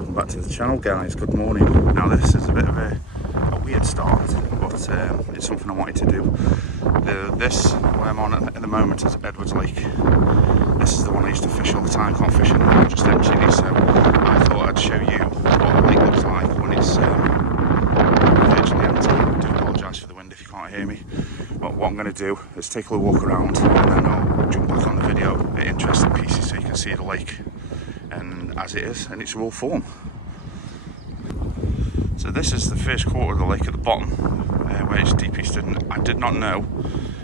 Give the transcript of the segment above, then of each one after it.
Welcome back to the channel, guys. Good morning. Now this is a bit of a weird start, but it's something I wanted to do. This where I'm on at the moment is Edwards Lake. This is the one I used to fish all the time. Can't fish it, just empty. So I thought I'd show you what the lake looks like when it's virtually empty. I do apologise for the wind if you can't hear me. But what I'm going to do is take a little walk around, and then I'll jump back on the video at interesting pieces so you can see the lake and as it is in its raw form. So this is the first quarter of the lake at the bottom, where it's deepest, and I did not know,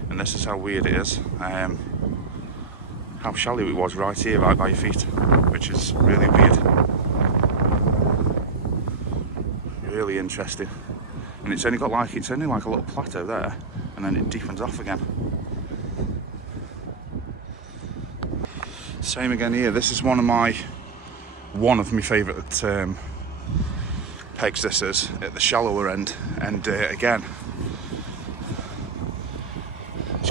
and this is how weird it is, how shallow it was right here, right by your feet, which is really weird, really interesting. And it's only like a little plateau there, and then it deepens off again. Same again here. This is one of my favourite pegs. This is at the shallower end, and again, it's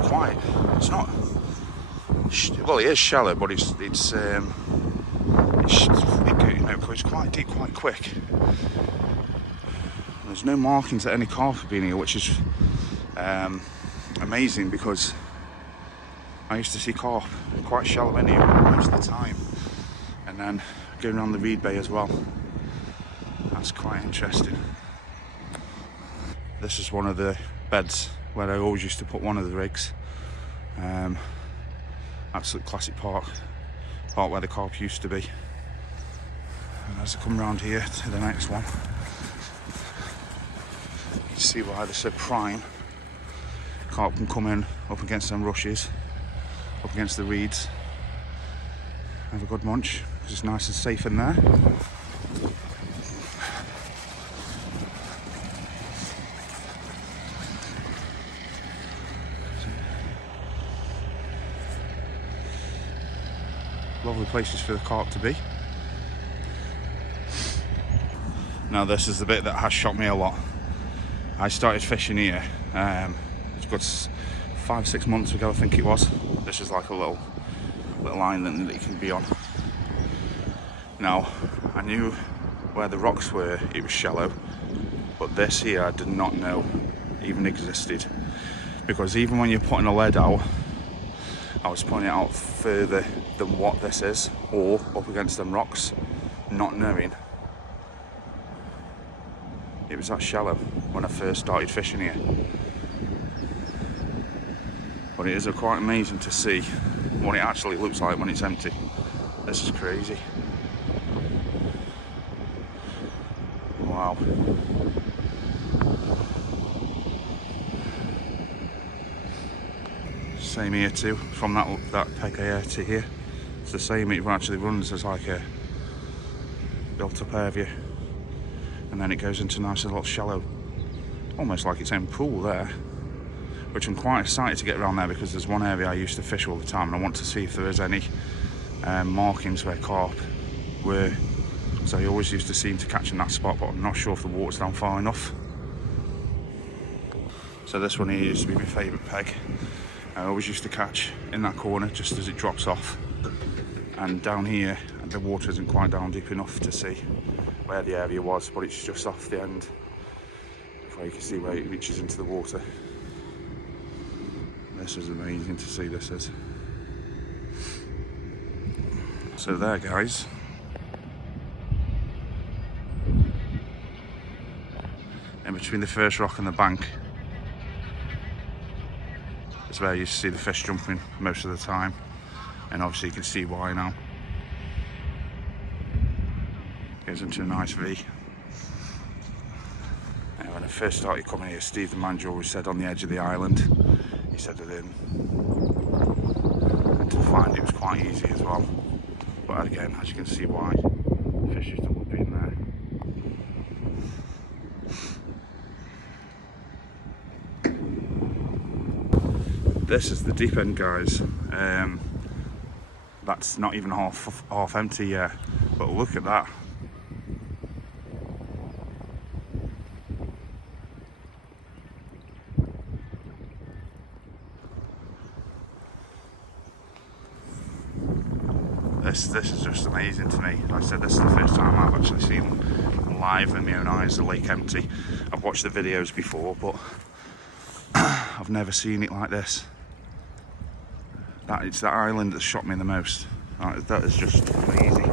not. Well, it is shallow, but it goes quite deep, quite quick. There's no markings that any carp have been here, which is amazing, because I used to see carp quite shallow in here most of the time, and then going around the reed bay as well. That's quite interesting. This is one of the beds where I always used to put one of the rigs. Absolute classic part where the carp used to be. And as I come around here to the next one, you can see why they're so prime. Carp can come in up against them rushes, up against the reeds, have a good munch, because it's nice and safe in there. Lovely places for the carp to be. Now this is the bit that has shocked me a lot. I started fishing here, it's got 5-6 months ago, I think it was. This is like a little island that you can be on. Now, I knew where the rocks were, it was shallow, but this here I did not know even existed, because even when you're putting a lead out, I was putting it out further than what this is, or up against them rocks, not knowing it was that shallow when I first started fishing here. But it is quite amazing to see what it actually looks like when it's empty. This is crazy. Wow. Same here too, from that peg here to here. It's the same, it actually runs as like a built up area, and then it goes into a nice little shallow, almost like its own pool there, which I'm quite excited to get around there, because there's one area I used to fish all the time, and I want to see if there is any markings where carp were, so I always used to seem to catch in that spot, but I'm not sure if the water's down far enough. So this one here used to be my favourite peg. I always used to catch in that corner just as it drops off, and down here the water isn't quite down deep enough to see where the area was, but it's just off the end where you can see where it reaches into the water. This is amazing to see. This is. So there, guys, in between the first rock and the bank is where you see the fish jumping most of the time, and obviously you can see why now. Goes into a nice V. And when I first started coming here, Steve the manager always said on the edge of the island, he said that and to find it was quite easy as well. But again, as you can see why, fish just don't be in there. This is the deep end, guys. That's not even half empty yet, but look at that. this is just amazing to me. Like I said, this is the first time I've actually seen live with my own eyes the lake empty. I've watched the videos before, but I've never seen it like this. It's that island that shocked me the most. That is just crazy.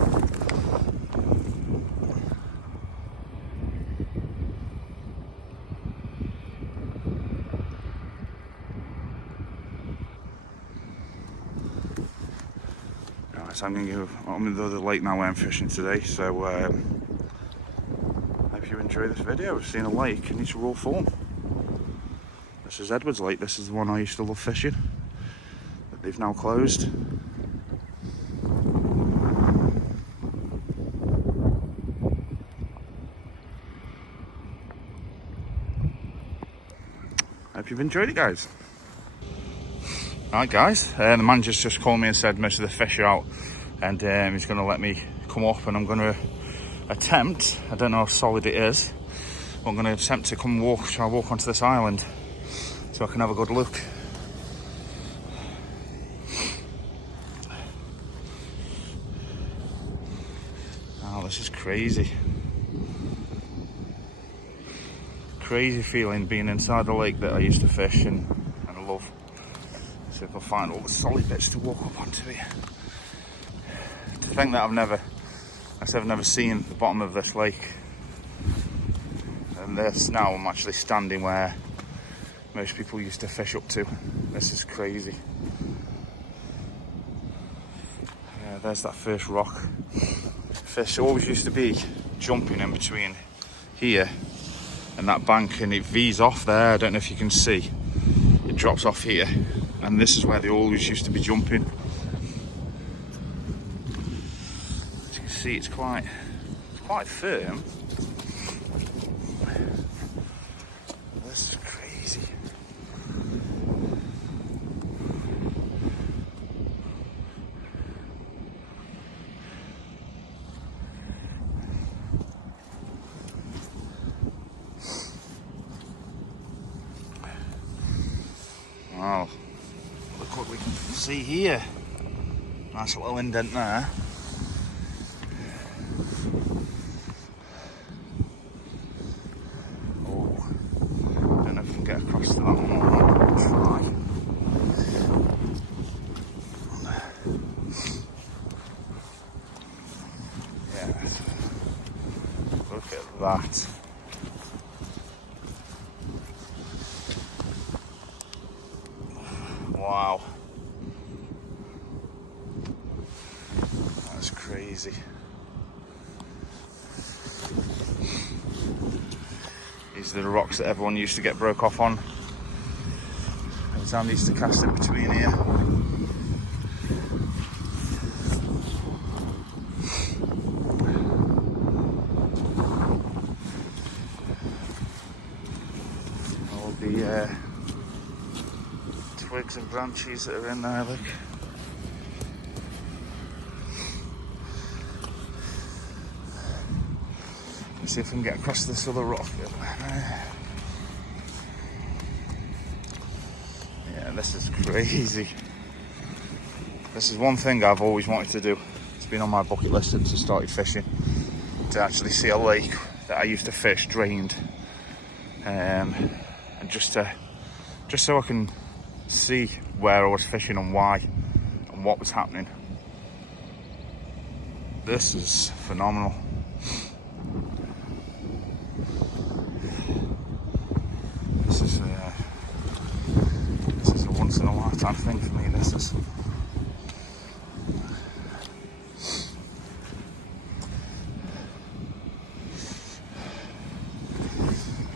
Right, so I'm going to go on the other lake now where I'm fishing today. So hope you enjoy this video. We've seen a lake in its raw form. This is Edwards Lake. This is the one I used to love fishing. But they've now closed. Hope you've enjoyed it, guys. Right, guys, the manager's just called me and said most of the fish are out, and he's going to let me come up, and I'm going to attempt, I don't know how solid it is, but I'm going to attempt to try and walk onto this island so I can have a good look. Oh, this is crazy. Crazy feeling being inside the lake that I used to fish and love. See if I find all the solid bits to walk up onto here. To think that I've never seen the bottom of this lake. And this now I'm actually standing where most people used to fish up to. This is crazy. Yeah, there's that first rock. Fish always used to be jumping in between here and that bank, and it V's off there. I don't know if you can see. It drops off here, and this is where they always used to be jumping. As you can see, it's quite firm. This is crazy. Wow, look what we can see here. Nice little indent there. Oh, don't know if we can get across to that one or not. Try. Yeah, look at that. Wow, that's crazy. These are the rocks that everyone used to get broke off on. Every time they used to cast it between here. All the twigs and branches that are in there, look. Let's see if we can get across this other rock. Yeah, this is crazy. This is one thing I've always wanted to do. It's been on my bucket list since I started fishing, to actually see a lake that I used to fish drained, and just so I can see where I was fishing and why and what was happening. This is phenomenal. This is a once in a lifetime thing for me. This is.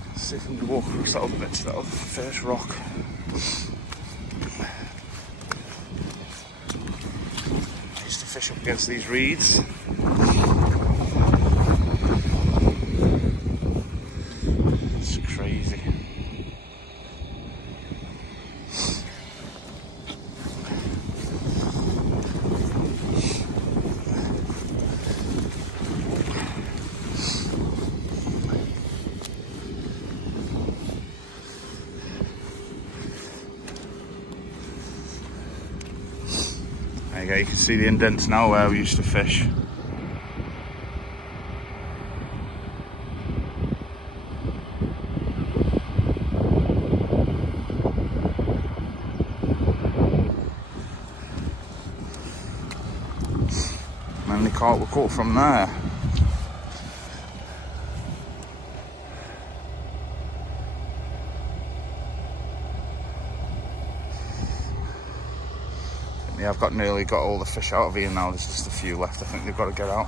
Let's see if we can walk across that other bit to that other first rock. I used to fish up against these reeds. It's crazy. There you go, you can see the indents now where we used to fish. And then the carp were caught from there. Yeah, I've nearly got all the fish out of here now. There's just a few left. I think they've got to get out.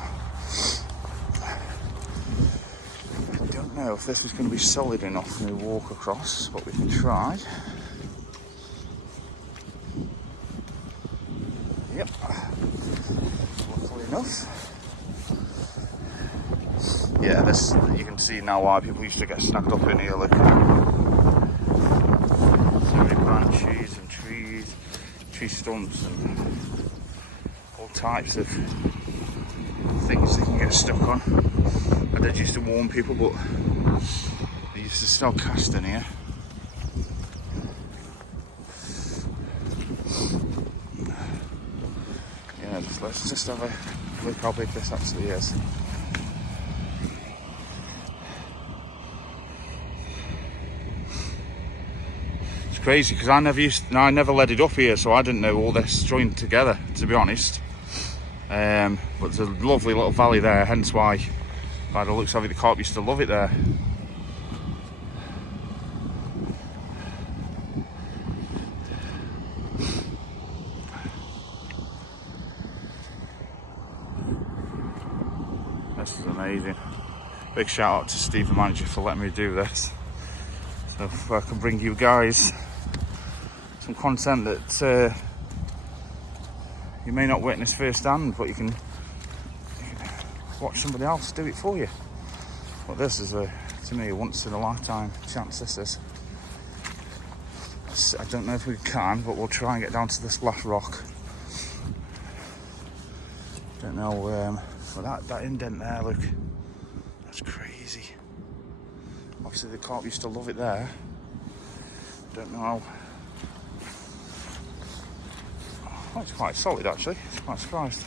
I don't know if this is going to be solid enough when we walk across, but we can try. Yep. Luckily enough. Yeah, this, you can see now why people used to get snagged up in here. Look. So many branches and trees. Tree stumps and all types of things they can get stuck on. I did used to warn people, but they used to still cast in here. Yeah, let's just have a look how big this actually is. Crazy because I never led it up here, so I didn't know all this joined together, to be honest. But there's a lovely little valley there, hence why, by the looks of it, the carp used to love it there. This is amazing. Big shout out to Steve the manager for letting me do this. So if I can bring you guys some content that you may not witness firsthand, but you can watch somebody else do it for you. But this is to me, a once in a lifetime chance. This is. I don't know if we can, but we'll try and get down to this last rock. Don't know, but that indent there, look, that's crazy. Obviously the carp used to love it there. Don't know how. Oh, it's quite solid actually. I'm quite surprised.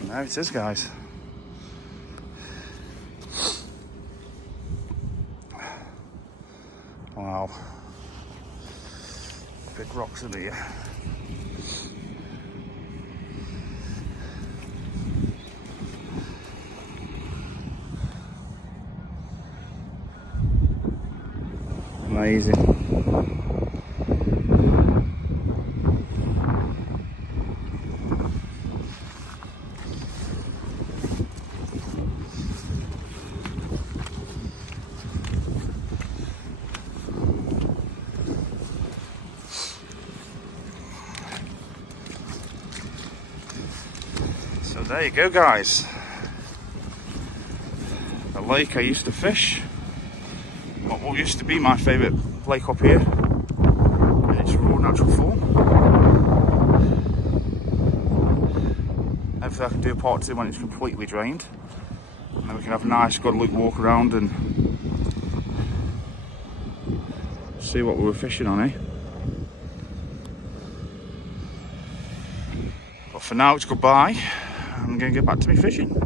And there it is, guys. Wow. Big rocks in here. Amazing. So there you go, guys. The lake I used to fish. What used to be my favourite lake up here in its raw natural form. Hopefully I can do a part 2 when it's completely drained, and then we can have a nice good look walk around and see what we were fishing on, eh? But for now it's goodbye. I'm going to get back to me fishing.